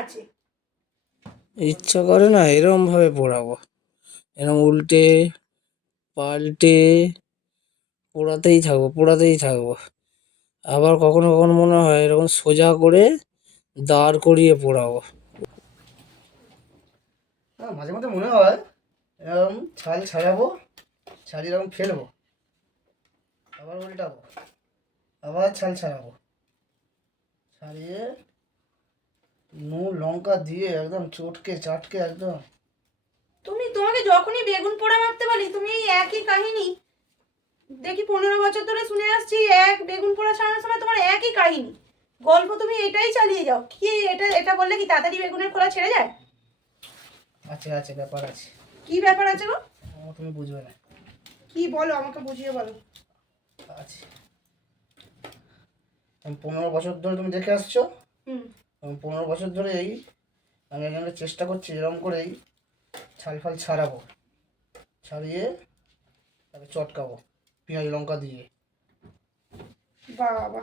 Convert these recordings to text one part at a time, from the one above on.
আছে? ইচ্ছা করে না এরম ভাবে পোড়াবো। এরম উল্টে পাল্টে পোড়াতেই থাকব পোড়াতেই থাকব। আবার কখনো কখনো মনে হয় এরকম সোজা করে দাঁড় করিয়ে পোড়াবো। হ্যাঁ মাঝে মাঝে মনে হয় এরকম ছাল ছাড়াবো ছাড়িয়ে এরকম ফেলব আবার উল্টাবো আবার ছাল ছাড়াবো ছাড়িয়ে নুন লঙ্কা দিয়ে একদম চটকে চাটকে একদম। তুমি তোমাকে যখনই বেগুন পোড়া মারতে বলি তুমি এই একই কাহিনী দেখি পনেরো বছর ধরে শুনে আসছি এক বেগুন পোড়া ছাড়ানোর সময় তোমার একই কাহিনী। গল্প তুমি এটাই চালিয়ে যাও। কি এটা এটা বললে কি তাড়াতাড়ি বেগুনের খোলা ছেড়ে যায়? আছে আছে ব্যাপার আছে। কি ব্যাপার আছে গো? তুমি বুঝবে না। কি বলো আমাকে বুঝিয়ে বলো। আমি পনেরো বছর ধরে তুমি দেখে আসছো? হুম। পনেরো বছর ধরে এই আমি এখানে চেষ্টা করছি এরকম করেই ছাল ফাল ছাড়াবো। ছাড়িয়ে তারপরে চটকাবো পেঁয়াজ লঙ্কা দিয়ে। বাবা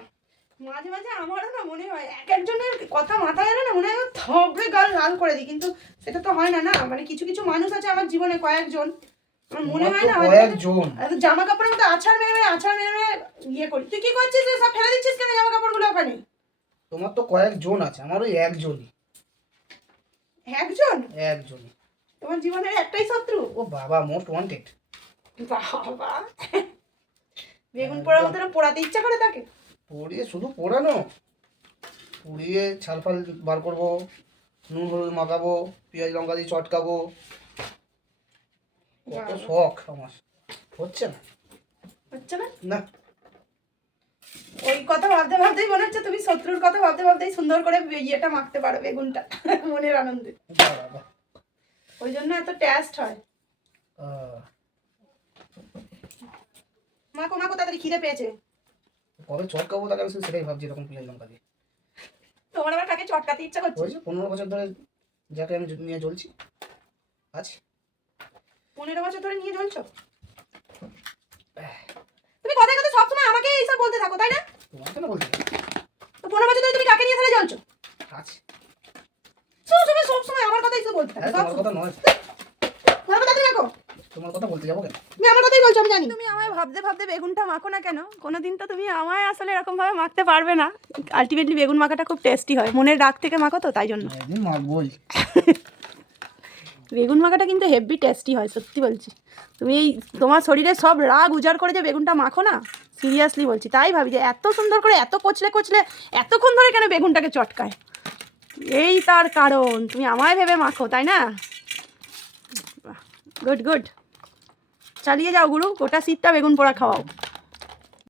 মাঝে মাঝে আমারও না মনে হয় এক একজনের কথা মাথায় এলে না মনে হয় থবড়ে গাল লাল করে দিই কিন্তু সেটা তো হয় না না। মানে কিছু কিছু মানুষ আছে আমার জীবনে কয়েকজন। আমার মনে হয় না কয়েকজন। জামা কাপড়ের মধ্যে আছাড় মেরে আছাড় মেরে ইয়ে করি। তুই কি করছিস? সব ফেলে দিচ্ছিস কেন? জামা কাপড়গুলো ওখানে। তোমার তো কয়েকজন আছে আমার ওই একজনই। একজন? একজনই। তোমার জীবনের একটাই শত্রু? ও বাবা মোস্ট ওয়ান্টেড বাবা। বেগুন পোড়ার মতো পোড়াতে ইচ্ছা করে তাকে? পড়িয়ে শুধু পোড়ানো। পুড়িয়ে ছাল ফাল বার করব নুন হলুদ মাখাবো পেঁয়াজ লঙ্কা দিয়ে চটকাবো। কত শখ আমার। হচ্ছে না? হচ্ছে না? না। ওই কথা ভাবতে ভাবতেই মনে হচ্ছে তুমি শত্রুর কথা ভাবতে ভাবতেই সুন্দর করে ইয়েটা মাখতে পারো বেগুনটা মনের আনন্দে। ওই জন্য এত টেস্ট হয়। আহ, মাকো মাকো তাড়াতাড়ি খিদে পেয়েছে? কবে চটকাবো তাকে আমি সেটাই ভাবছি এরকম পেঁয়াজ লঙ্কা দিয়ে তোমার আবার কাকে চটকাতে ইচ্ছা করছে? হয়েছে পনেরো বছর ধরে যাকে আমি নিয়ে চলছি আছে পনেরো বছর ধরে নিয়ে চলছো তুমি কথায় কথা সবসময় আমাকে এইসব বলতে থাকো তাই না? তোমার কেন বলতে তো পনেরো বছর ধরে তুমি কাকে নিয়ে তাহলে চলছো আছে সবসময় সবসময় আমার কথাই তো বলতে থাকো তোমার কথা নয়। তোমার কথা তুমি রাখো। তোমার কথা বলতে যাব কেন? তুমি আমার কথাই বলছো আমি জানি। তুমি আমায় ভাবতে ভাবতে বেগুনটা মাখো না কেন? কোনোদিন তো তুমি আমায় আসলে এরকম ভাবে মাখতে পারবে না। আলটিমেটলি বেগুন মাখাটা খুব টেস্টি হয়। মনের রাগ থেকে মাখো তো তাই জন্য। মাখবই। বেগুন মাখাটা কিন্তু হেভি টেস্টি হয়, সত্যি বলছি। তুমি এই তোমার শরীরে সব রাগ উজাড় করে যে বেগুনটা মাখো না সিরিয়াসলি বলছি। তাই ভাবি যে এত সুন্দর করে এত কচলে কচলে এতক্ষণ ধরে কেন বেগুনটাকে চটকায়? এই তার কারণ, তুমি আমায় ভেবে মাখো, তাই না? গুড গুড চালিয়ে যাও গুরু, গোটা শীতটা বেগুন পোড়া খাওয়াও।